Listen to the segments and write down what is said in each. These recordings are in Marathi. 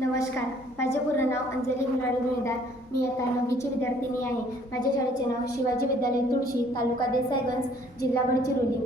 नमस्कार. माझे पूर्ण नाव अंजली मुरारी धुळीदार. मी इयत्ता 9वीची विद्यार्थिनी आहे. माझ्या शाळेचे नाव शिवाजी विद्यालय तुळशी, तालुका देसाईगंज, जिल्हा गडचिरोली.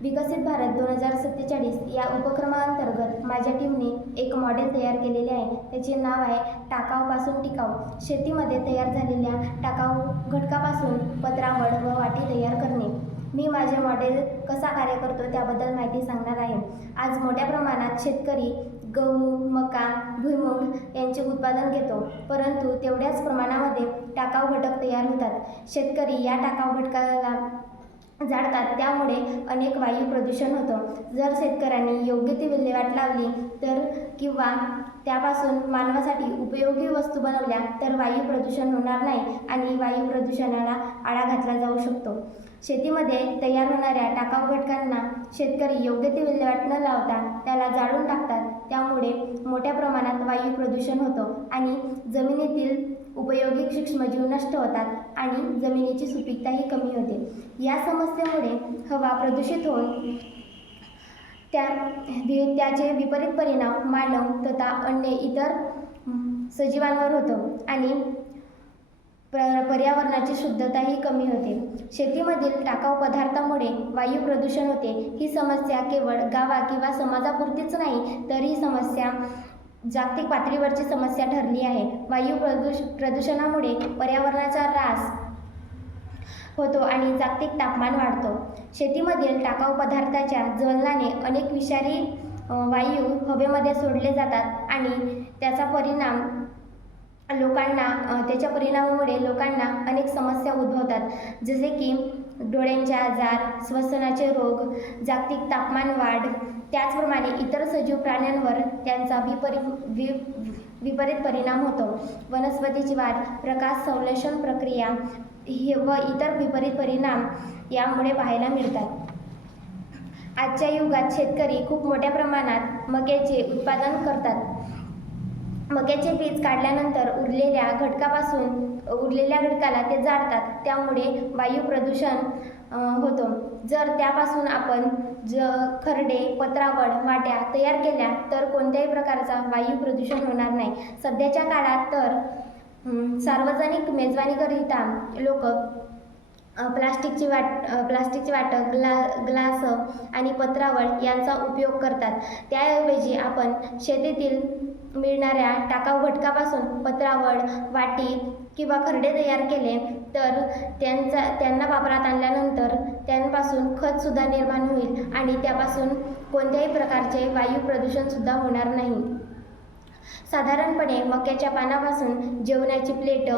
विकसित भारत 2047 या उपक्रमाअंतर्गत माझ्या टीमने एक मॉडेल तयार केलेले आहे. त्याचे नाव आहे टाकाऊपासून टिकाऊ. शेतीमध्ये तयार झालेल्या टाकाऊ घटकापासून पत्रावळ व वाटी तयार करणे. मी माझे मॉडेल कसा कार्य करतो त्याबद्दल माहिती सांगणार आहे. आज मोठ्या प्रमाणात शेतकरी गहू, मका, भुईमूग यांचे उत्पादन घेतो, परंतु तेवढ्याच प्रमाणामध्ये टाकाऊ घटक तयार होतात. शेतकरी या टाकाऊ घटकाला जाळतात, त्यामुळे अनेक वायू प्रदूषण होतं. जर शेतकऱ्यांनी योग्य ती विल्हेवाट लावली तर किंवा त्यापासून मानवासाठी उपयोगी वस्तू बनवल्या तर वायू प्रदूषण होणार नाही आणि वायू प्रदूषणाला आळा घातला जाऊ शकतो. शेतीमध्ये तयार होणाऱ्या टाकाऊ घटकांना शेतकरी योग्य ती विल्हेवाट न लावता त्याला जाळून टाकतात. त्यामुळे मोठ्या प्रमाणात वायू प्रदूषण होतं आणि जमिनीतील उपयोगी सूक्ष्मजीव नष्ट होतात आणि जमिनीची सुपीकताही कमी होते. या समस्येमुळे हवा प्रदूषित होऊन त्याचे विपरीत परिणाम मानव तथा अन्य इतर सजीवांवर होतो आणि पर्यावरणाची शुद्धताही कमी होते. शेतीमधील टाकाऊ पदार्थामुळे वायू प्रदूषण होते. ही समस्या केवळ गावा किंवा समाजापुरतीच नाही, तर ही समस्या जागतिक पातळीवरची समस्या ठरली आहे. वायू प्रदूषणामुळे पर्यावरणाचा ऱ्हास होतो आणि जागतिक तापमान वाढतो. शेतीमधील टाकाऊ पदार्थाच्या ज्वलनाने अनेक विषारी वायू हवेमध्ये सोडले जातात आणि त्याच्या परिणामामुळे लोकांना अनेक समस्या उद्भवतात, जसे की डोळ्यांचे आजार, श्वसनाचे रोग, जागतिक तापमान वाढ. त्याचप्रमाणे इतर सजीव प्राण्यांवर त्यांचा विपरीत परिणाम होतो. वनस्पतीची वाढ, प्रकाश संश्लेषण प्रक्रिया व इतर विपरीत परिणाम यामुळे पाहायला मिळतात. आजच्या युगात शेतकरी खूप मोठ्या प्रमाणात मक्याचे उत्पादन करतात. मक्याचे पीक काढल्यानंतर उरलेल्या घटकाला ते जाळतात, त्यामुळे वायू प्रदूषण होतं. जर त्यापासून आपण खरडे, पत्रावळ, वाट्या तयार केल्या तर कोणत्याही प्रकारचा वायू प्रदूषण होणार नाही. सध्याच्या काळात तर सार्वजनिक मेजवानीकरिता लोक प्लास्टिकची वाटं, ग्लास आणि पत्रावळ यांचा उपयोग करतात. त्याऐवजी आपण शेतीतील मिळणाऱ्या टाकाऊ घटकापासून पत्रावळ, वाटी किंवा खरडे तयार केले तर त्यांना वापरात आणल्यानंतर त्यांपासून खतसुद्धा निर्माण होईल आणि त्यापासून कोणत्याही प्रकारचे वायू प्रदूषणसुद्धा होणार नाही. साधारणपणे मक्याच्या पानापासून जेवणाची प्लेट,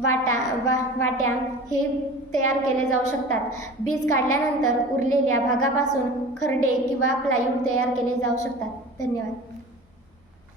वाट्या हे तयार केले जाऊ शकतात. बीज काढल्यानंतर उरलेल्या भागापासून खरडे किंवा प्लायवूड तयार केले जाऊ शकतात. धन्यवाद.